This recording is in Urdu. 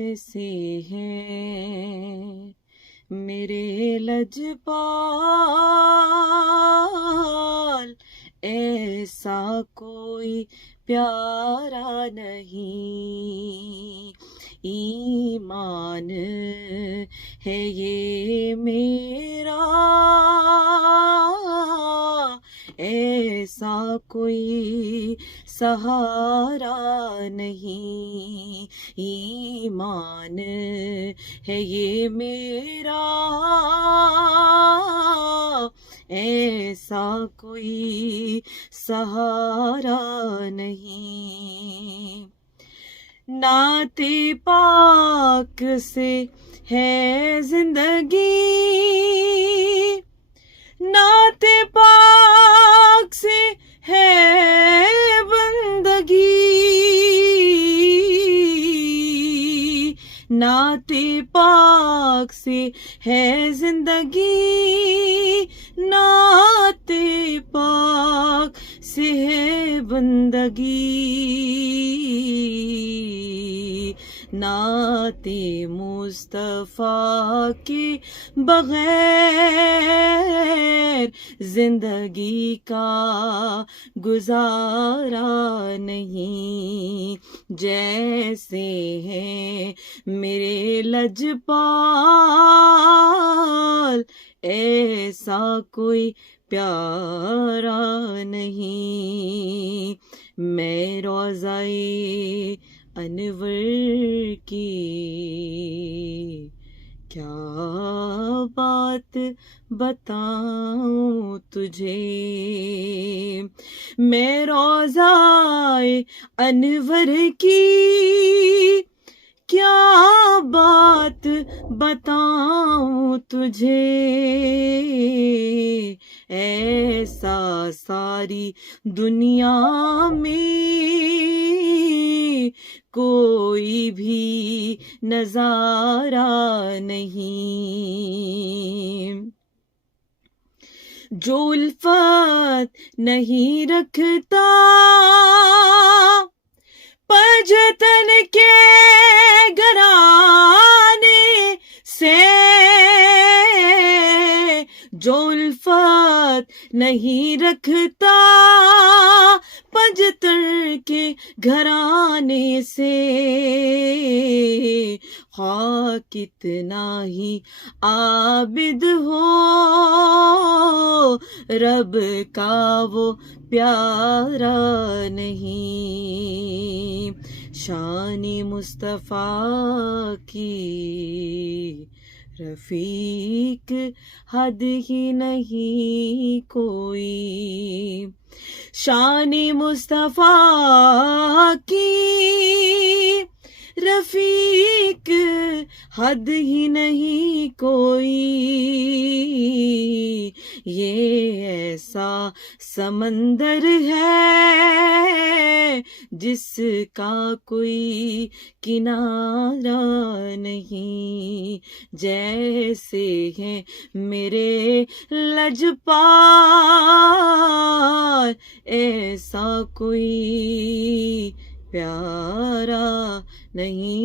سے ہیں میرے لجپال، ایسا کوئی پیارا نہیں، ایمان ہے یہ میرا، ایسا کوئی سہارا نہیں، ایمان ہے یہ میرا، ایسا کوئی سہارا نہیں۔ نعت پاک سے ہے زندگی، نعت پاک سے ہے بندگی، نعت پاک سے ہے زندگی، نعت پاک سے ہے بندگی، نعت مصطفیٰ کے بغیر زندگی کا گزارا نہیں، جیسے ہیں میرے لجپال، ایسا کوئی پیارا نہیں۔ میں روضہ انور کی کیا بات بتاؤں تجھے، میں روضہ انور کی کیا بات بتاؤں تجھے، ایسا ساری دنیا میں کوئی بھی نظارہ نہیں، جو الفت نہیں رکھتا پجتن کے گھرانے سے، جو الفت نہیں رکھتا پجتن کے گھرانے سے، خواہ کتنا ہی عابد ہو رب کا وہ پیارا نہیں، شان مصطفیٰ کی رفیق حد ہی نہیں کوئی، شان مصطفیٰ کی رفیق حد ہی نہیں کوئی، یہ ایسا سمندر ہے جس کا کوئی کنارہ نہیں، جیسے ہیں میرے لجپال، ایسا کوئی پیارا نہیں۔